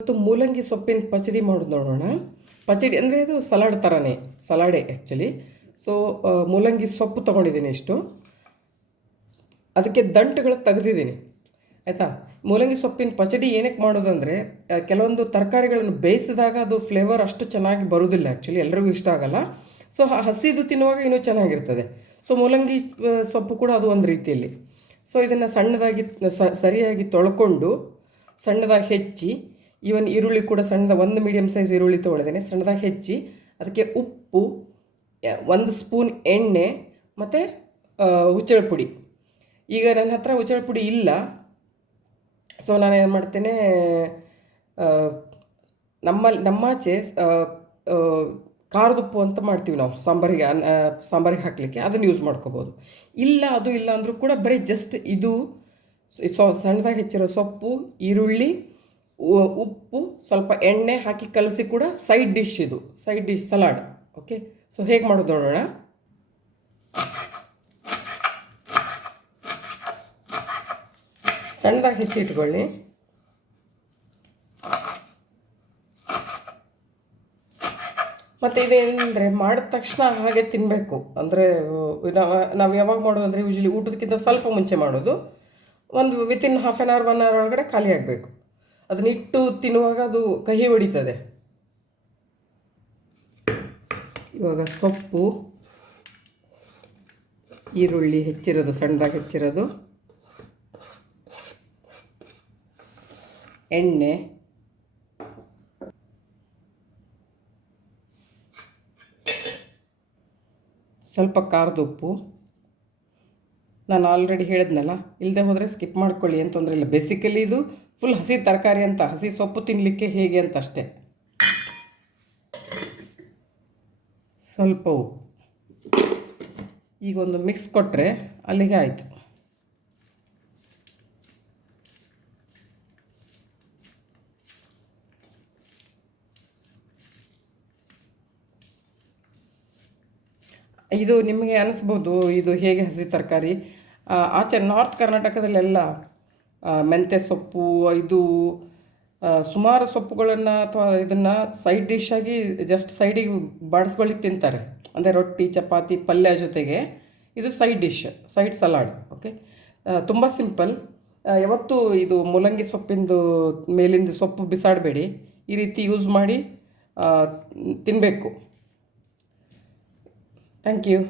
ಇವತ್ತು ಮೂಲಂಗಿ ಸೊಪ್ಪಿನ ಪಚಡಿ ಮಾಡೋದು ನೋಡೋಣ. ಪಚಡಿ ಅಂದರೆ ಅದು ಸಲಾಡ್ ಥರನೇ ಸಲಾಡೆ ಆ್ಯಕ್ಚುಲಿ ಸೊ ಮೂಲಂಗಿ ಸೊಪ್ಪು ತೊಗೊಂಡಿದ್ದೀನಿ ಇಷ್ಟು. ಅದಕ್ಕೆ ದಂಟುಗಳು ತೆಗೆದಿದ್ದೀನಿ. ಆಯಿತಾ? ಮೂಲಂಗಿ ಸೊಪ್ಪಿನ ಪಚಡಿ ಏನಕ್ಕೆ ಮಾಡೋದು ಅಂದರೆ ಕೆಲವೊಂದು ತರಕಾರಿಗಳನ್ನು ಬೇಯಿಸಿದಾಗ ಅದು ಫ್ಲೇವರ್ ಅಷ್ಟು ಚೆನ್ನಾಗಿ ಬರೋದಿಲ್ಲ ಆ್ಯಕ್ಚುಲಿ ಎಲ್ರಿಗೂ ಇಷ್ಟ ಆಗಲ್ಲ. ಸೊ ಹಸಿದು ತಿನ್ನುವಾಗ ಇನ್ನೂ ಚೆನ್ನಾಗಿರ್ತದೆ. ಸೊ ಮೂಲಂಗಿ ಸೊಪ್ಪು ಕೂಡ ಅದು ಒಂದು ರೀತಿಯಲ್ಲಿ. ಸೊ ಇದನ್ನು ಸಣ್ಣದಾಗಿ ಸರಿಯಾಗಿ ತೊಳ್ಕೊಂಡು, ಸಣ್ಣದಾಗಿ ಹೆಚ್ಚಿ ಈವನ್ ಈರುಳ್ಳಿ ಕೂಡ ಸಣ್ಣದ ಒಂದು ಮೀಡಿಯಮ್ ಸೈಜ್ ಈರುಳ್ಳಿ ತೊಗೊಳ್ದೇನೆ ಸಣ್ಣದಾಗಿ ಹೆಚ್ಚಿ. ಅದಕ್ಕೆ ಉಪ್ಪು ಒಂದು ಸ್ಪೂನ್ ಎಣ್ಣೆ ಮತ್ತು ಹುಚ್ಚಳ ಪುಡಿ. ಈಗ ನನ್ನ ಹತ್ರ ಹುಚ್ಚಳ ಪುಡಿ ಇಲ್ಲ. ಸೊ ನಾನು ಏನು ಮಾಡ್ತೇನೆ ನಮ್ಮಲ್ಲಿ ನಮ್ಮ, ನಮ್ಮಾಚೆ ಖಾರದ ಉಪ್ಪು ಅಂತ ಮಾಡ್ತೀವಿ ನಾವು, ಸಾಂಬಾರಿಗೆ, ಅನ್ನ, ಸಾಂಬಾರಿಗೆ ಹಾಕಲಿಕ್ಕೆ. ಅದನ್ನು ಯೂಸ್ ಮಾಡ್ಕೋಬೋದು. ಇಲ್ಲ, ಅದು ಇಲ್ಲ ಅಂದರೂ ಕೂಡ ಬರೀ ಜಸ್ಟ್ ಇದು ಸಣ್ಣದಾಗಿ ಹೆಚ್ಚಿರೋ ಸೊಪ್ಪು, ಈರುಳ್ಳಿ ಉಪ್ಪು ಸ್ವಲ್ಪ ಎಣ್ಣೆ ಹಾಕಿ ಕಲಸಿ ಕೂಡ ಸೈಡ್ ಡಿಶ್ ಇದು side dish salad okay so ಹೇಗೆ ಮಾಡೋದು ನೋಡೋಣ? ಸಣ್ಣದಾಗಿ ಹೆಚ್ಚಿಟ್ಕೊಳ್ಳಿ ಮತ್ತು ಇದೇನೆಂದರೆ ಮಾಡಿದ ತಕ್ಷಣ ಹಾಗೆ ತಿನ್ನಬೇಕು ಅಂದರೆ ನಾವು ಯಾವಾಗ ಮಾಡೋದು ಅಂದರೆ ಯೂಶಲಿ ಊಟದಕ್ಕಿಂತ ಸ್ವಲ್ಪ ಮುಂಚೆ ಮಾಡೋದು. ಒಂದು within half an hour one hour ಒಳಗಡೆ ಖಾಲಿ ಆಗಬೇಕು. ಅದನ್ನ ಇಟ್ಟು ತಿನ್ನುವಾಗ ಅದು ಕಹಿ ಹೊಡಿತದೆ. ಇವಾಗ ಸೊಪ್ಪು, ಈರುಳ್ಳಿ ಹೆಚ್ಚಿರೋದು, ಸಣ್ಣದಾಗಿ ಹೆಚ್ಚಿರೋದು, ಎಣ್ಣೆ, ಸ್ವಲ್ಪ ಖಾರದ ಉಪ್ಪು. ನಾನು ಆಲ್ರೆಡಿ ಹೇಳಿದ್ನಲ್ಲ ಇಲ್ಲದೆ ಹೋದರೆ ಸ್ಕಿಪ್ ಮಾಡ್ಕೊಳ್ಳಿ, ಏನು ಇಲ್ಲ. ಬೇಸಿಕಲಿ ಇದು ಫುಲ್ ಹಸಿ ತರಕಾರಿ ಅಂತ, ಹಸಿ ಸೊಪ್ಪು ತಿನ್ನಲಿಕ್ಕೆ ಹೇಗೆ ಅಂತ ಅಷ್ಟೇ ಸ್ವಲ್ಪ ಈಗ ಒಂದು ಮಿಕ್ಸ್ ಕೊಟ್ಟರೆ ಅಲ್ಲಿಗೆ ಆಯಿತು. ಇದು ನಿಮಗೆ ಅನಿಸ್ಬೋದು, ಇದು ಹೇಗೆ ಹಸಿ ತರಕಾರಿ? ಆಚೆ ನಾರ್ತ್ ಕರ್ನಾಟಕದಲ್ಲೆಲ್ಲ ಮೆಂತ್ಯ ಸೊಪ್ಪು, ಇದು ಸುಮಾರು ಸೊಪ್ಪುಗಳನ್ನು ಅಥವಾ ಇದನ್ನು ಸೈಡ್ ಡಿಶ್ ಆಗಿ ಜಸ್ಟ್ ಸೈಡಿಗೆ ಬಾಡಿಸ್ಕೊಳ್ಳಿಕ್ಕೆ ತಿಂತಾರೆ. ಅಂದರೆ ರೊಟ್ಟಿ, ಚಪಾತಿ, ಪಲ್ಯ ಜೊತೆಗೆ ಇದು side dish side salad okay ತುಂಬ ಸಿಂಪಲ್ ಯಾವತ್ತೂ ಇದು ಮೂಲಂಗಿ ಸೊಪ್ಪಿಂದು ಮೇಲಿಂದ ಸೊಪ್ಪು ಬಿಸಾಡಬೇಡಿ. ಈ ರೀತಿ ಯೂಸ್ ಮಾಡಿ ತಿನ್ನಬೇಕು ಥ್ಯಾಂಕ್ ಯು